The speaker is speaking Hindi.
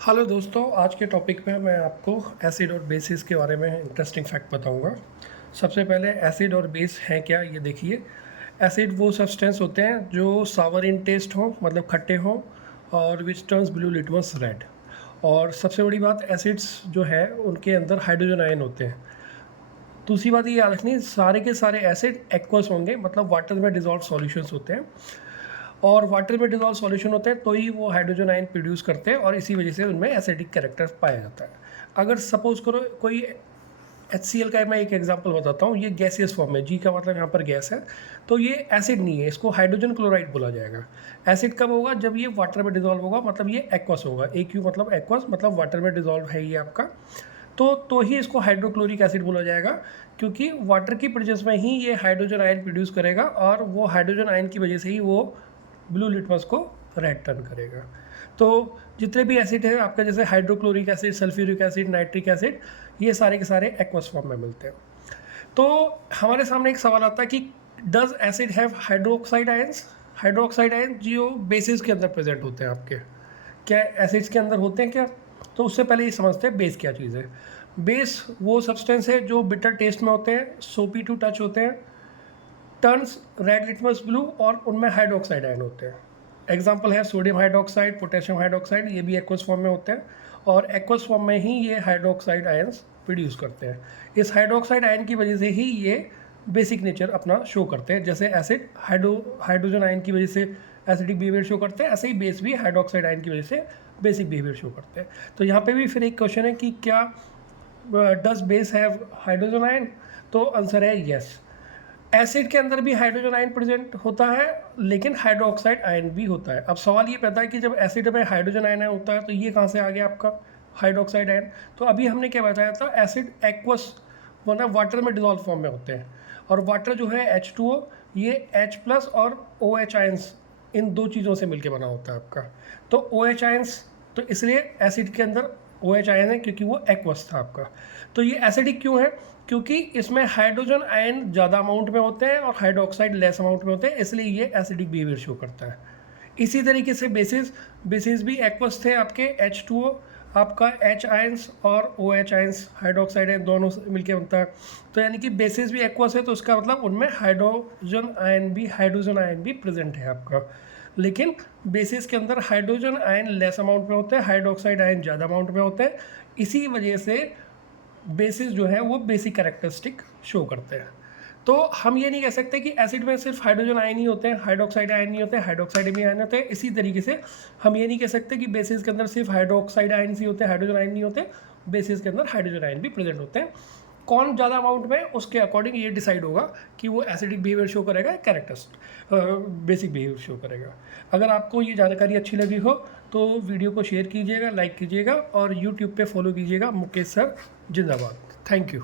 हेलो दोस्तों, आज के टॉपिक में मैं आपको एसिड और बेसिस के बारे में इंटरेस्टिंग फैक्ट बताऊंगा। सबसे पहले एसिड और बेस हैं क्या, ये देखिए। एसिड वो सब्सटेंस होते हैं जो सावर इन टेस्ट हो, मतलब खट्टे हों, और which turns blue litmus red. और सबसे बड़ी बात, एसिड्स जो है उनके अंदर हाइड्रोजन आयन होते हैं। दूसरी बात ये याद रखनी, सारे के सारे एसिड एक्वस होंगे, मतलब वाटर में डिजॉल्व सॉल्यूशंस होते हैं, और वाटर में डिजॉल्व सॉल्यूशन होते हैं तो ही वो हाइड्रोजन आयन प्रोड्यूस करते हैं, और इसी वजह से उनमें एसिडिक कैरेक्टर पाया जाता है। अगर सपोज करो कोई HCl का, मैं एक एग्जांपल बताता हूँ, ये गैसियस फॉर्म है, जी का मतलब यहाँ पर गैस है, तो ये एसिड नहीं है, इसको हाइड्रोजन क्लोराइड बोला जाएगा। एसिड कब होगा? जब ये वाटर में डिजॉल्व होगा, मतलब ये एक्वस होगा। AQ मतलब एक्वस, मतलब वाटर में डिजॉल्व है ये आपका, तो ही इसको हाइड्रोक्लोरिक एसिड बोला जाएगा, क्योंकि वाटर की प्रेजेंस में ही ये हाइड्रोजन आयन प्रोड्यूस करेगा, और वो हाइड्रोजन आयन की वजह से ही वो ब्लू लिटमस को रेड टर्न करेगा। तो जितने भी एसिड है आपका, जैसे hydrochloric acid, sulphuric acid, nitric acid, ये सारे के सारे एक्वस फॉर्म में मिलते हैं। तो हमारे सामने एक सवाल आता है कि does acid have hydroxide ions? Hydroxide ion जो बेसिस के अंदर प्रेजेंट होते हैं आपके, क्या एसिड्स के अंदर होते हैं क्या? तो उससे पहले ये समझते हैं बेस क्या चीज़ है। बेस वो सब्सटेंस है जो बिटर टेस्ट में होते हैं, सोपी टू टच होते हैं, टर्न्स रेड लिटमस ब्लू, और उनमें हाइड्रोक्साइड आयन होते हैं। एग्जाम्पल है सोडियम हाइड्रोक्साइड, पोटेशियम हाइड्रोक्साइड, ये भी एक्वस फॉर्म में होते हैं, और एक्वस फॉर्म में ही ये हाइड्रोक्साइड आयन्स प्रोड्यूस करते हैं। इस हाइड्रोक्साइड आयन की वजह से ही ये बेसिक नेचर अपना शो करते हैं। जैसे एसिड हाइड्रोजन आयन की वजह से एसिडिक बिहेवियर शो करते हैं, ऐसे ही बेस भी हाइड्रोक्साइड आयन की वजह से बेसिक बिहेवियर शो करते हैं। तो यहाँ पे भी फिर एक क्वेश्चन है कि क्या does base have hydrogen ion? तो आंसर है यस। एसिड के अंदर भी हाइड्रोजन आयन प्रेजेंट होता है, लेकिन हाइड्रोक्साइड आयन भी होता है। अब सवाल ये पैदा है कि जब एसिड में हाइड्रोजन आयन होता है तो ये कहाँ से आ गया आपका हाइड्रोक्साइड आयन? तो अभी हमने क्या बताया था, एसिड एक्वस मतलब वाटर में डिजॉल्व फॉर्म में होते हैं, और वाटर जो है H2O, ये H+ और OH आयंस, इन दो चीज़ों से मिलकर बना होता है आपका। तो OH आयंस, तो इसलिए एसिड के अंदर OH आयन है, क्योंकि वो एक्वस था आपका। तो ये एसिडिक क्यों है? क्योंकि इसमें हाइड्रोजन आयन ज़्यादा अमाउंट में होते हैं और हाइड्रोक्साइड लेस अमाउंट में होते हैं, इसलिए ये एसिडिक बिहेवियर शो करता है। इसी तरीके से बेसिस भी एक्वस थे आपके, H2O आपका H आयंस और OH आयंस हाइड्रोक्साइड आयन दोनों मिलके बनता है। तो यानी कि बेसिस भी एक्वस है, तो उसका मतलब उनमें हाइड्रोजन आयन भी प्रेजेंट है आपका। लेकिन बेसिस के अंदर हाइड्रोजन आयन लेस अमाउंट में होते हैं, हाइड्रोक्साइड आयन ज़्यादा अमाउंट में होते हैं। इसी वजह से बेसिस जो है वो बेसिक कैरेक्टरिस्टिक शो करते हैं। तो हम ये नहीं कह सकते कि एसिड में सिर्फ हाइड्रोजन आयन ही होते हैं, हाइड्रोक्साइड आयन नहीं होते, हाइड्रोक्साइड भी आयन होते हैं। इसी तरीके से हम ये नहीं कह सकते कि बेसिस के अंदर सिर्फ हाइड्रोक्साइड आयन ही होते हैं, हाइड्रोजन आयन नहीं होते। बेसिस के अंदर हाइड्रोजन आयन भी प्रेजेंट होते हैं। कौन ज़्यादा अमाउंट में, उसके अकॉर्डिंग ये डिसाइड होगा कि वो एसिडिक बिहेवियर शो करेगा, कैरेक्टरिस्ट बेसिक बिहेवियर शो करेगा। अगर आपको ये जानकारी अच्छी लगी हो तो वीडियो को शेयर कीजिएगा, लाइक कीजिएगा, और यूट्यूब पे फॉलो कीजिएगा मुकेश सर जिंदाबाद। Thank you.